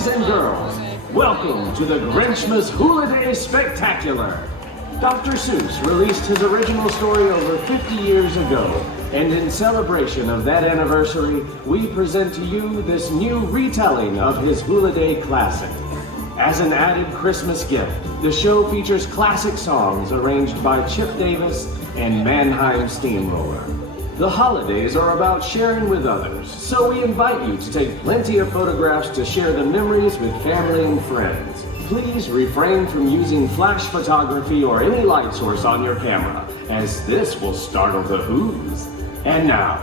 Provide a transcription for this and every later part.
Boys and girls, welcome to the Grinchmas Who-liday Spectacular. Dr. Seuss released his original story over 50 years ago, and in celebration of that anniversary, we present to you this new retelling of his Who-liday classic. As an added Christmas gift, the show features classic songs arranged by Chip Davis and Mannheim Steamroller. The holidays are about sharing with others, so we invite you to take plenty of photographs to share the memories with family and friends. Please refrain from using flash photography or any light source on your camera, as this will startle the Who's. And now,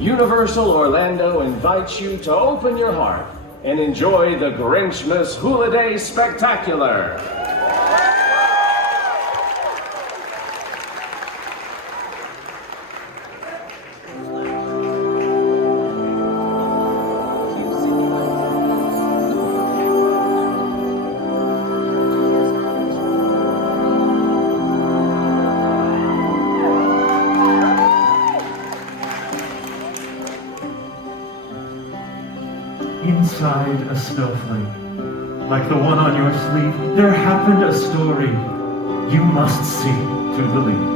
Universal Orlando invites you to open your heart and enjoy the Grinchmas Who-liday Spectacular. Inside a snowflake, like the one on your sleeve, there happened a story you must see to believe.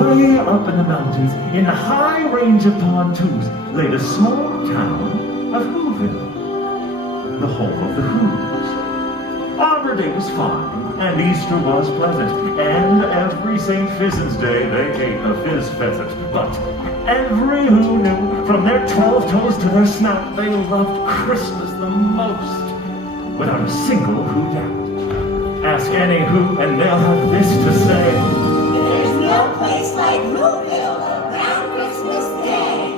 Way up in the mountains, in a high range of pontoons, laid a small town of Whoville, the home of the Who's. Arbor Day was fine, and Easter was pleasant, and every St. Fizz's Day they ate a fizz pheasant. But every Who knew, from their 12 toes to their snout, they loved Christmas the most, without a single Who doubt. Ask any Who, and they'll have this to say: there's no place like Whoville around Christmas Day.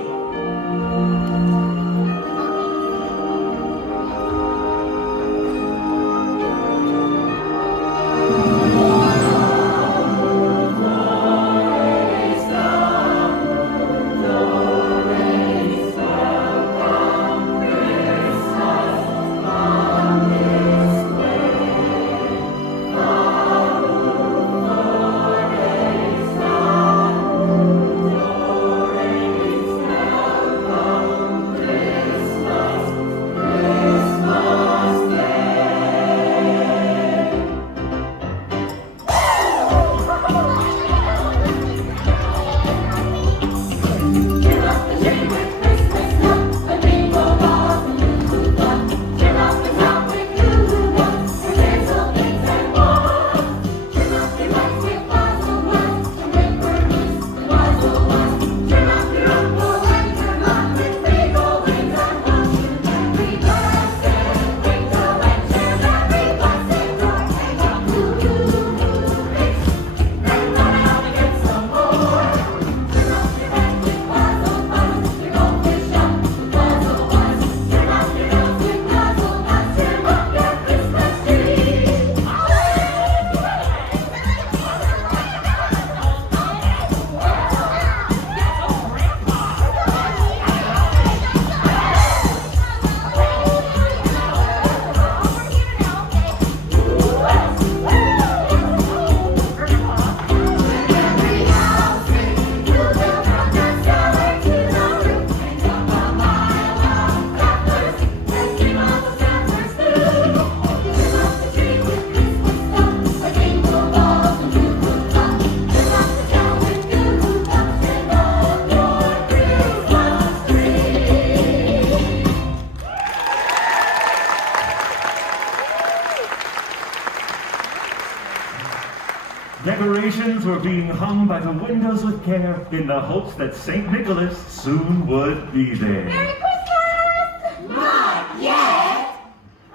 Decorations were being hung by the windows with care, in the hopes that St. Nicholas soon would be there. Merry Christmas! Not yet.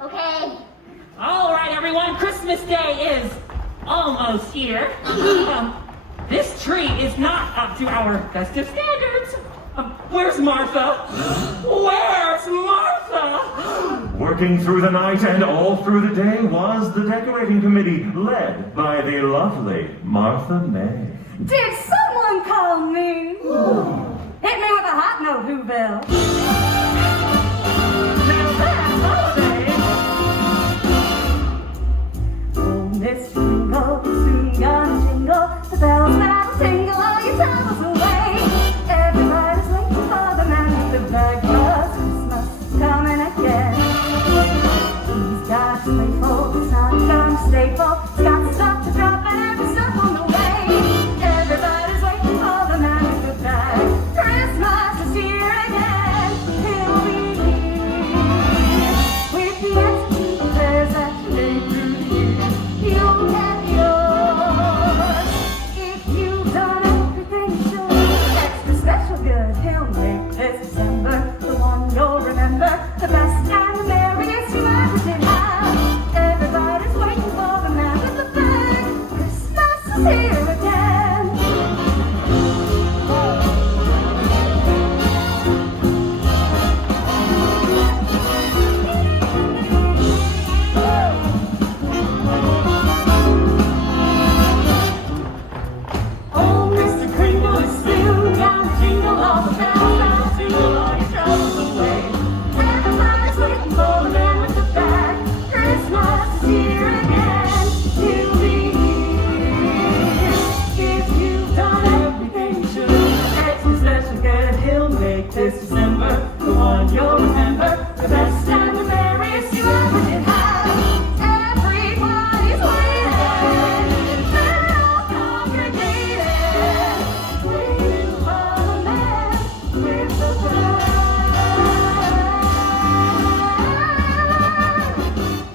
Okay. All right, everyone, Christmas Day is almost here. This tree is not up to our festive standards. Where's Martha? Where's Martha? Working through the night and all through the day was the decorating committee, led by the lovely Martha May. Did someone call me? Hit me with a hot note, Whoville. Now that's holiday. Oh, Miss Jingle, soon gonna jingle, the bells that'll tingle all your troubles away. Everybody's waiting for the man with the bag, 'cause Christmas coming again. good. He'll make this December the one you'll remember, the best and the merriest you ever did have. Everybody's waiting for the man with the bag. Christmas is here again. Oh, Mr. Kringle is still down, jingle all the bells, now jingle all your troubles away. Everybody's waiting for the man with the bag. Christmas is here again. He'll be here if you've done everything you should. Extra special good, he'll make this December the one you'll remember, the best and the merriest you ever did have. Everybody's waiting, they're all congregated, waiting for the man with the bag.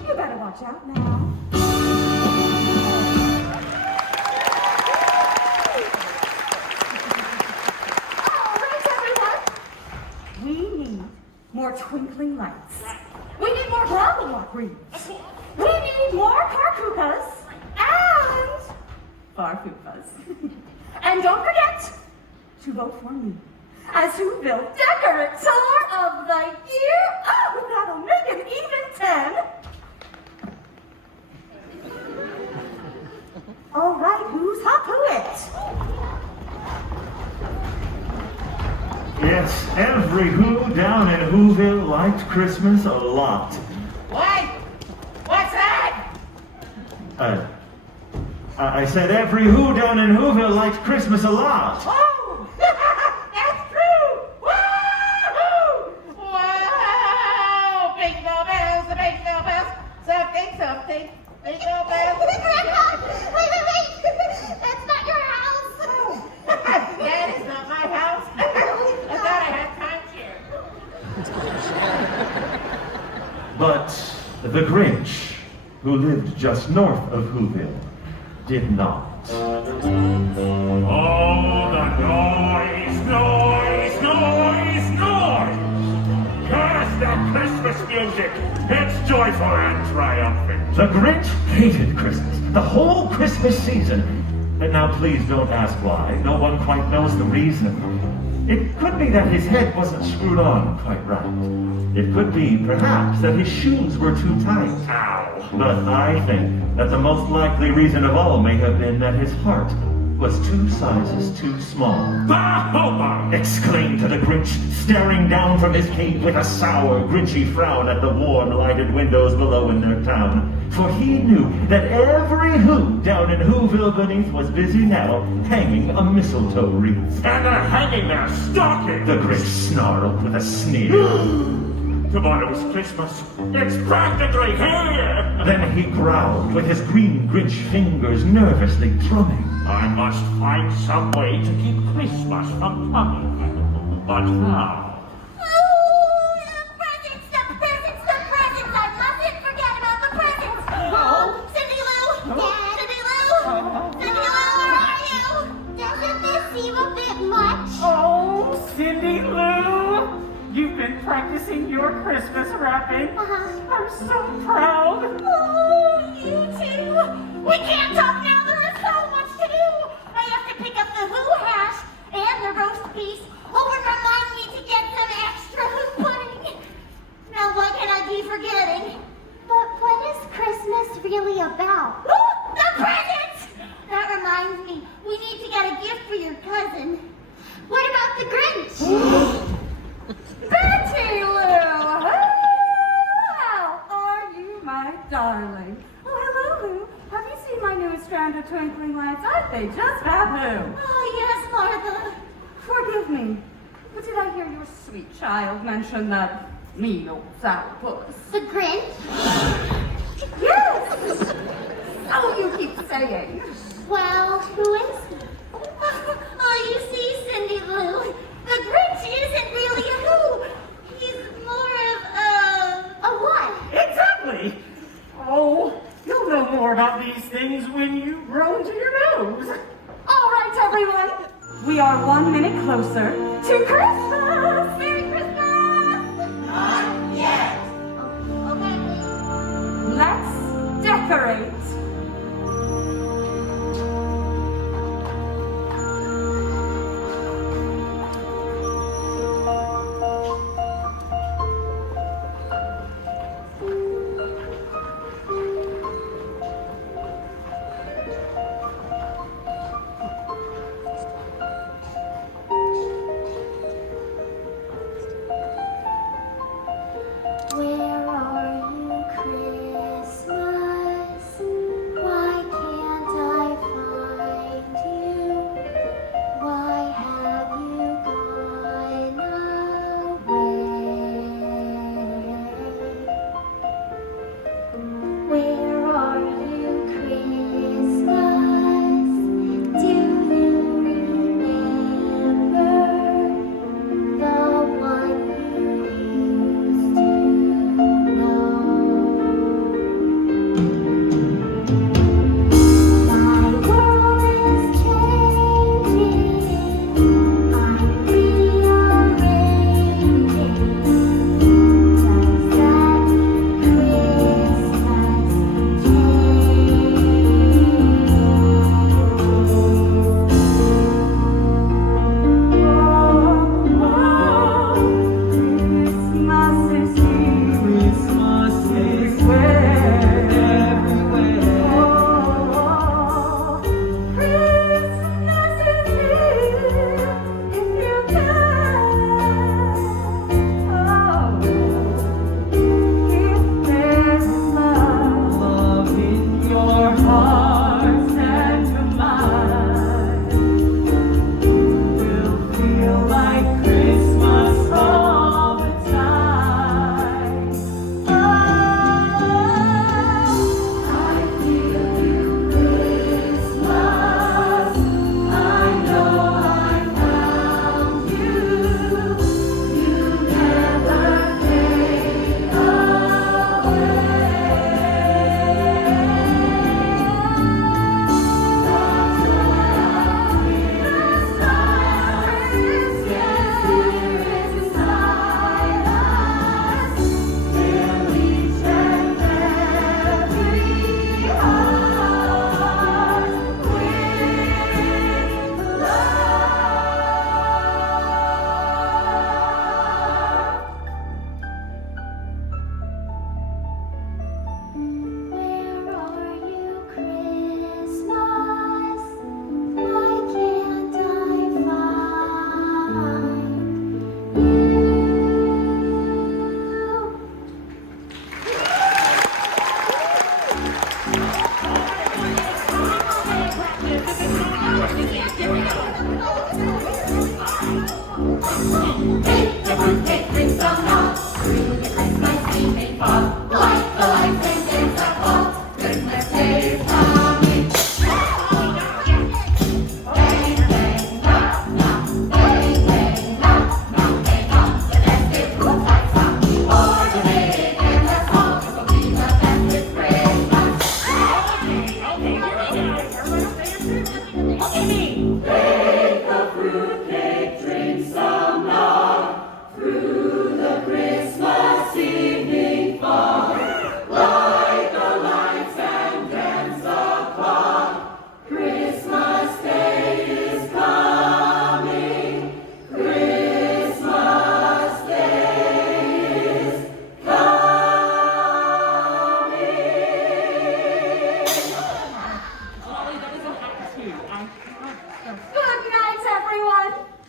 You better watch out now. All right, everyone. We need more twinkling lights. We need more block wreaths. We need more carcucas and farfupas. And don't forget to vote for me as Whoville Decorator of the Year. Oh, that'll make it even 10. All right, who's up to it? Yes, every Who down in Whoville liked Christmas a lot. What? What's that? I said every Who down in Whoville liked Christmas a lot. Oh, that's true. Woo! Wow! Bingo bells, bingo bells. Something, something. Bingo bells. Grandpa, wait. That's not your house. That is not my house. I thought I had timeshare. But the Grinch, who lived just north of Whoville, did not. Oh, the noise! Curse the Christmas music! It's joyful and triumphant. The Grinch hated Christmas, the whole Christmas season. But now please don't ask why. No one quite knows the reason. It could be that his head wasn't screwed on quite right. It could be, perhaps, that his shoes were too tight. Ow! But I think that the most likely reason of all may have been that his heart was 2 sizes too small. Bah-hubba! Exclaimed the Grinch, staring down from his cave with a sour, grinchy frown at the warm, lighted windows below in their town. For he knew that every Who down in Whoville beneath was busy now hanging a mistletoe wreath. And they're hanging their stockings! The Grinch snarled with a sneer. Tomorrow's Christmas. It's practically here! Then he growled with his green Grinch fingers nervously drumming. I must find some way to keep Christmas from coming. But how? Oh, the presents! I mustn't forget about the presents. Oh, Cindy Lou! Dad! Cindy Lou, where are you? Doesn't this seem a bit much? Oh, Cindy Lou! You've been practicing your Christmas wrapping. I'm so proud. Oh, you too. We can't talk now. There is so much to do. I have to pick up the Who hash and the roast beef. Oh, and remind me to get some extra Who pudding. Now, what can I be forgetting? But what is Christmas really about? The presents! That reminds me, we need to get a gift for your cousin. What about the Grinch? Betty Lou! How are you, my darling? Oh, hello, Lou. Have you seen my new strand of twinkling lights? They just have Who. Oh, yes, Martha. Forgive me, but did I hear your sweet child mention that mean old sourpuss? The Grinch? Yes! So you keep saying. Well, who is he? Oh, you see, Cindy Lou, the Grinch isn't really a Who. He's more of a what? Exactly! Oh, you'll know more about these things when you grow into your nose. All right, everyone. We are 1 minute closer to Christmas! Merry Christmas! Not yet. Okay. Let's decorate. Where are you, Christmas? Why can't I find you? Why have you gone away? Where are you, Christmas? Do you remember the one you used to know? My world is changing. I'm rearranging. Does that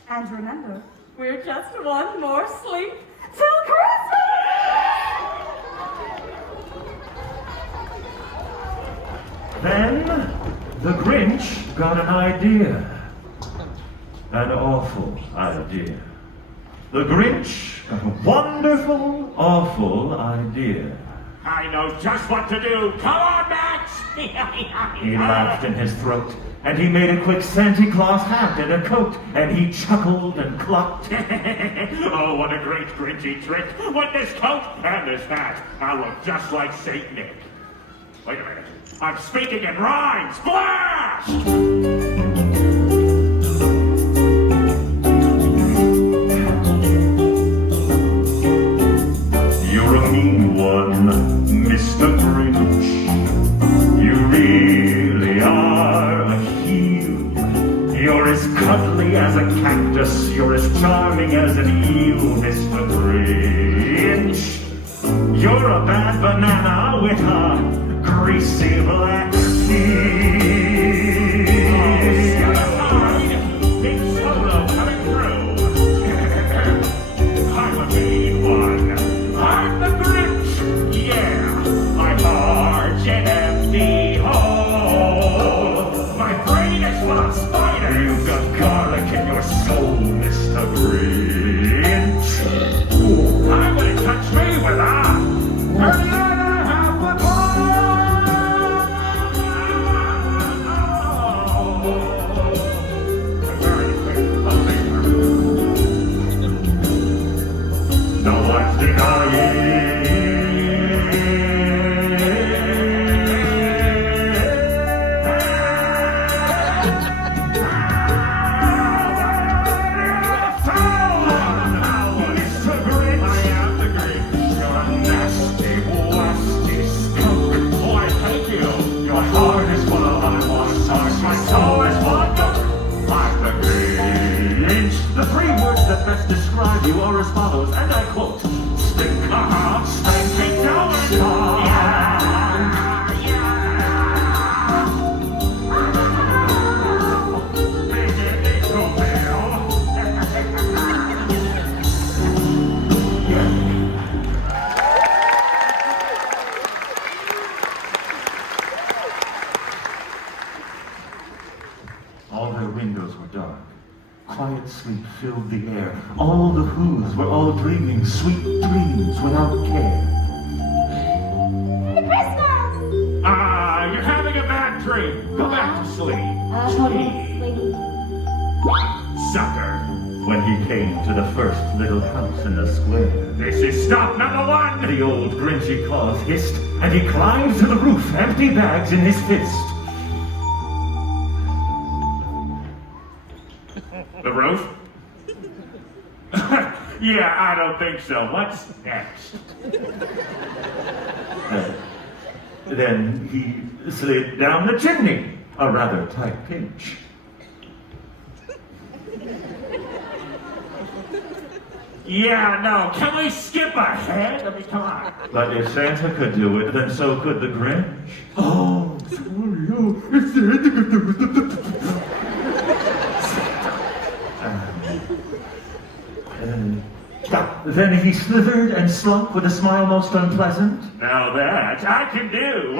And remember, we're just one more sleep till Christmas! Then the Grinch got an idea. An awful idea. The Grinch got a wonderful, awful idea. I know just what to do. Come on, Max! He laughed in his throat, and he made a quick Santa Claus hat and a coat, and he chuckled and clucked. Oh, what a great Grinchy trick. With this coat and this hat, I look just like Saint Nick. Wait a minute. I'm speaking in rhyme. Splash! you, Mr. Grinch. You're a bad banana with a greasy black teeth. It's solo coming through. I'm a mean one. I'm the Grinch. Yeah, my heart's an empty hole. My brain is full of spiders. You've got garlic in your soul, Mr. Grinch. I'm gonna touch me with a banana hammer No one's denying. Mr. Grinch, I am the Grinch. You're a nasty, wasty skunk. Why, thank you. Your heart is full of unwashed sauce. My soul is full of gunk. I'm the Grinch. The three words that best describe you are as follows, and I quote: stink, stinking down, All their windows were dark. Quiet sleep filled the air. All the Whos were all dreaming sweet dreams without care. Christmas! You're having a bad dream. Go back to sleep. Sucker! When he came to the first little house in the square, This is stop number one. the old Grinchy claws hissed, and he climbed to the roof, empty bags in his fist. The roof? Yeah, I don't think so. What's next? Then he slid down the chimney, a rather tight pinch. Yeah, no. Can we skip ahead? I mean, come on. But if Santa could do it, then so could the Grinch. Oh, sorry. Oh, it's Then he slithered and slunk with a smile most unpleasant Now that I can do.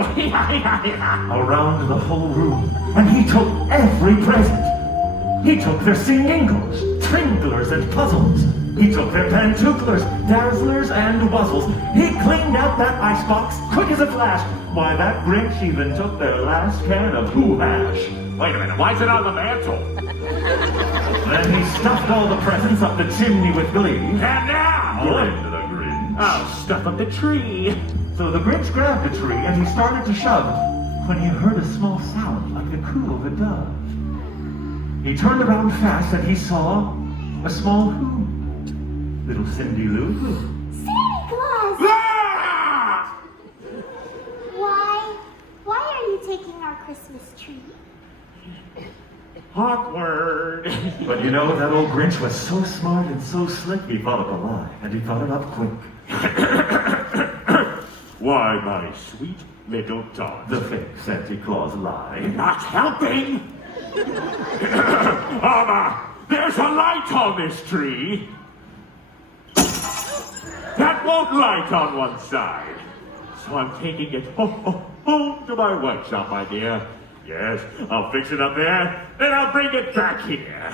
around the whole room, and he took every present. He took their sing-ingles, twinklers, and puzzles. He took their pantooklers, dazzlers, and wuzzles. He cleaned out that icebox quick as a flash. Why, that Grinch even took their last can of Who-hash. Wait a minute. Why is it on the mantle? Then he stuffed all the presents up the chimney with glee. And now. Grinned the Grinch. Oh, stuff up the tree. So the Grinch grabbed a tree and he started to shove when he heard a small sound like the coo of a dove. He turned around fast and he saw a small Who. Little Cindy Lou Who. Santa Claus! Ah! Why are you taking our Christmas tree? Awkward. But you know, that old Grinch was so smart and so slick, he thought of a lie, and he thought it up quick. Why, my sweet little dog. The fake Santa Claus lie. Not helping. There's a light on this tree. That won't light on one side. So I'm taking it home to my workshop, my dear. Yes, I'll fix it up there, then I'll bring it back here.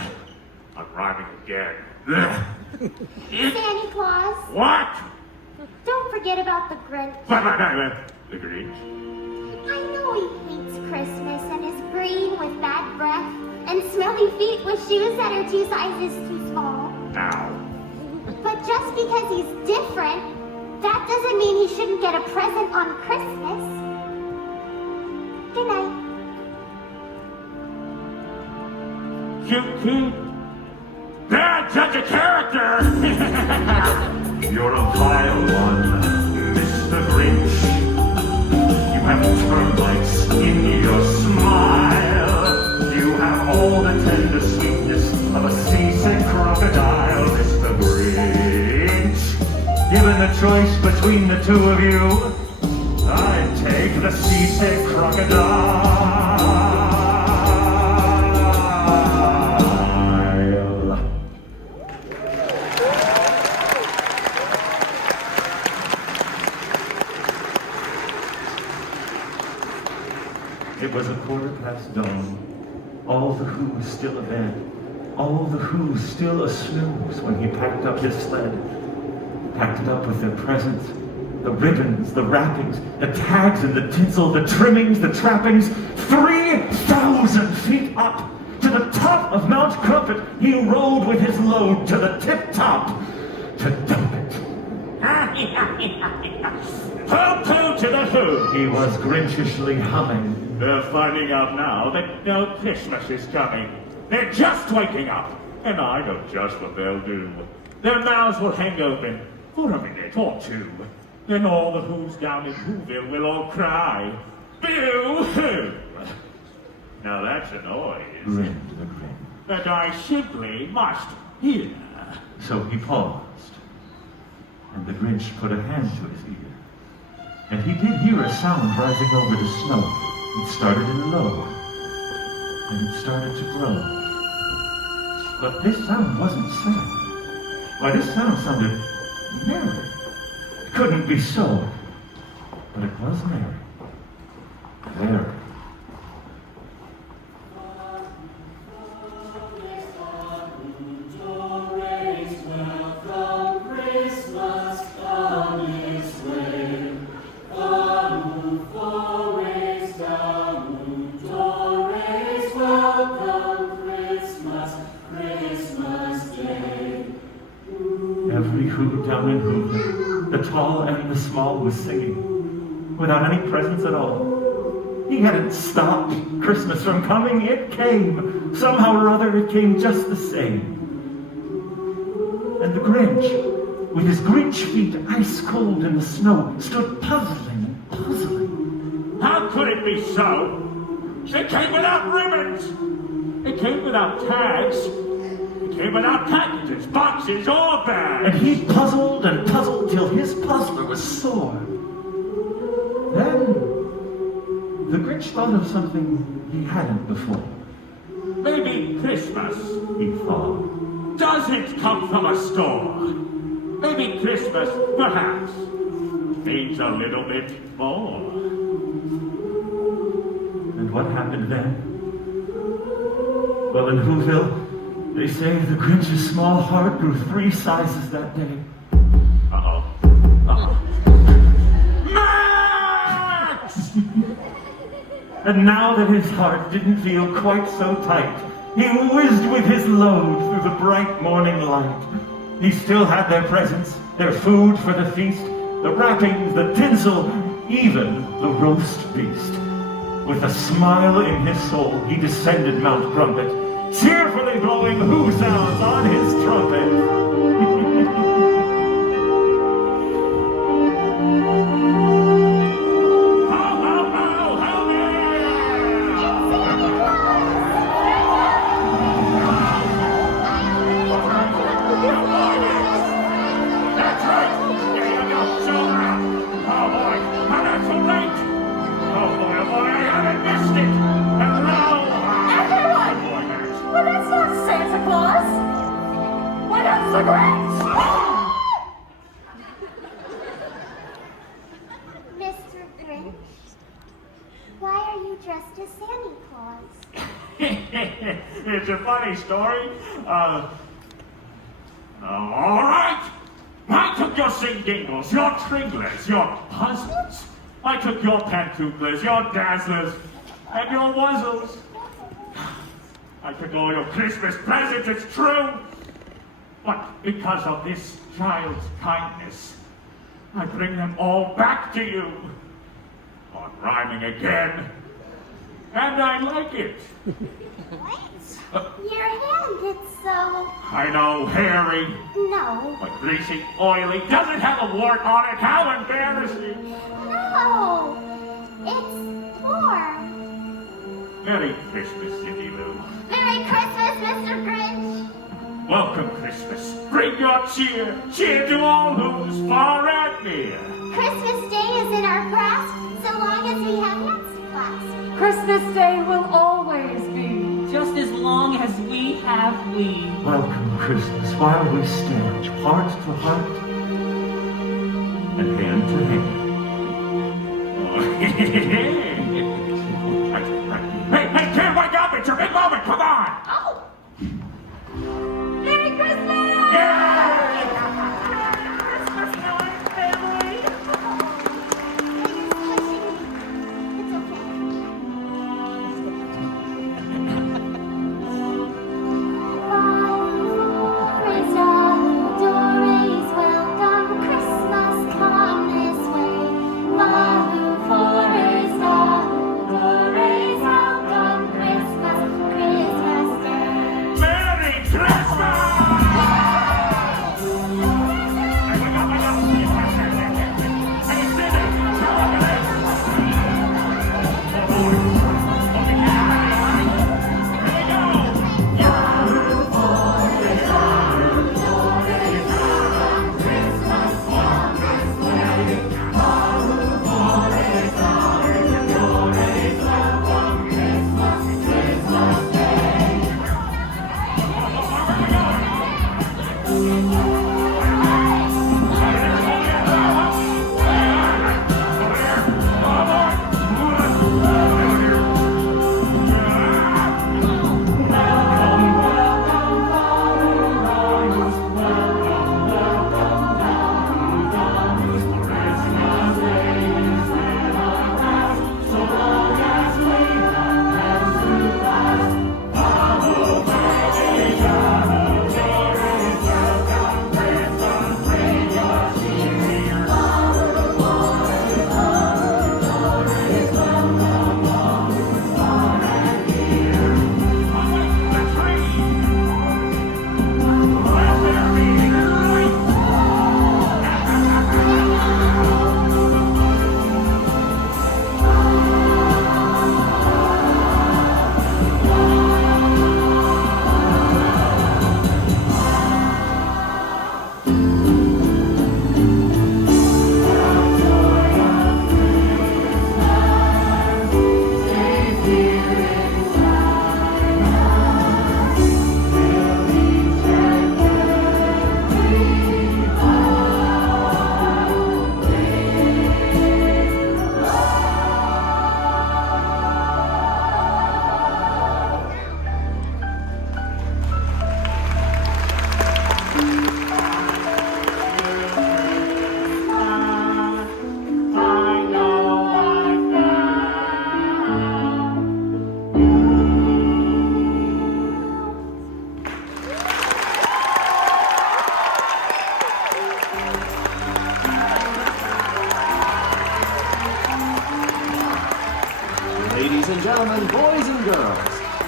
I'm rhyming again. Santa Claus, What? don't forget about the Grinch. The Grinch? I know he hates Christmas and is green with bad breath and smelly feet with shoes that are 2 sizes too small. Ow. But just because he's different, that doesn't mean he shouldn't get a present on Christmas. Good night. Cute. Bad judge of character. You're a vile one, Mr. Grinch. You have termites in your smile. You have all the tender sweetness of a seasick crocodile, Mr. Grinch. given a choice between the two of you, I'd take the seasick crocodile. It was dawn. All the Who's still abed. All the Who's still a-snooze when he packed up his sled. Packed it up with their presents, the ribbons, the wrappings, the tags and the tinsel, the trimmings, the trappings. 3,000 feet up to the top of Mount Crumpet, he rode with his load to the tip top to dump it. Pooh-pooh to the Who! He was Grinchishly humming. They're finding out now that no Christmas is coming. They're just waking up, and I know just what they'll do. Their mouths will hang open for a minute or two. Then all the Who's down in Whoville will all cry, Boo-hoo! Now that's a noise Grinned the grin. that I simply must hear. So he paused, and the Grinch put a hand to his ear. And he did hear a sound rising over the snow. It started in low, and it started to grow. But this sound wasn't sad. Why, this sound sounded merry. It couldn't be so, but it was merry. Very. Every Who down in Whoville, the tall and the small, was singing, without any presents at all. He hadn't stopped Christmas from coming. It came. Somehow or other, it came just the same. And the Grinch, with his Grinch feet ice cold in the snow, stood puzzling and puzzling. How could it be so? It came without ribbons! It came without tags! It came without packages, boxes, or bags! And he puzzled and puzzled till his puzzler was sore. Then the Grinch thought of something he hadn't before. Maybe Christmas He thought. doesn't come from a store. Maybe Christmas, perhaps, means a little bit more. And what happened then? Well, in Whoville, they say the Grinch's small heart grew 3 sizes that day. Uh-oh. Uh-oh. Max! And now that his heart didn't feel quite so tight, he whizzed with his load through the bright morning light. He still had their presents, their food for the feast, the wrappings, the tinsel, even the roast beast. With a smile in his soul, he descended Mount Crumpet, cheerfully blowing Who sounds on his trumpet. That's right! There you go, shoulder up! Oh boy, how that's so late! Oh boy, I haven't missed it! Hello! Everyone! Oh boy, Max. Well, that's not Santa Claus. Why, that's the Grinch. Mr. Grinch, why are you dressed as Santa Claus? It's a funny story. All right. I took your sing-dingles, your tringlers, your puzzles. I took your pantooklers, your dazzlers, and your wuzzles. I took all your Christmas presents, it's true. But because of this child's kindness, I bring them all back to you. On rhyming again. And I like it. What? Your hand, it's so... I know, hairy, No. but greasy, oily, doesn't have a wart on it. How embarrassing. No. It's warm. Merry Christmas, Cindy Lou. Merry Christmas, Mr. Grinch. Welcome, Christmas. Bring your cheer. Cheer to all who's far and near. Christmas Day is in our grasp so long as we have hands to clasp. Christmas Day will always be. Just as long as we have we. Welcome Christmas while we stand heart to heart and hand to hand. Hey, kid, wake up! It's your big moment! Come on! Oh, Merry Christmas! Christmas time, family. It's okay. Welcome Christmas, come this way. Welcome Christmas, Christmas Day. Merry Christmas! Ladies and gentlemen, boys and girls,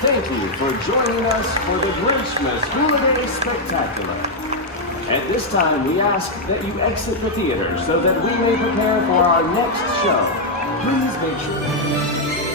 thank you for joining us for the Grinchmas Who-liday Spectacular. At this time, we ask that you exit the theater so that we may prepare for our next show. Please make sure.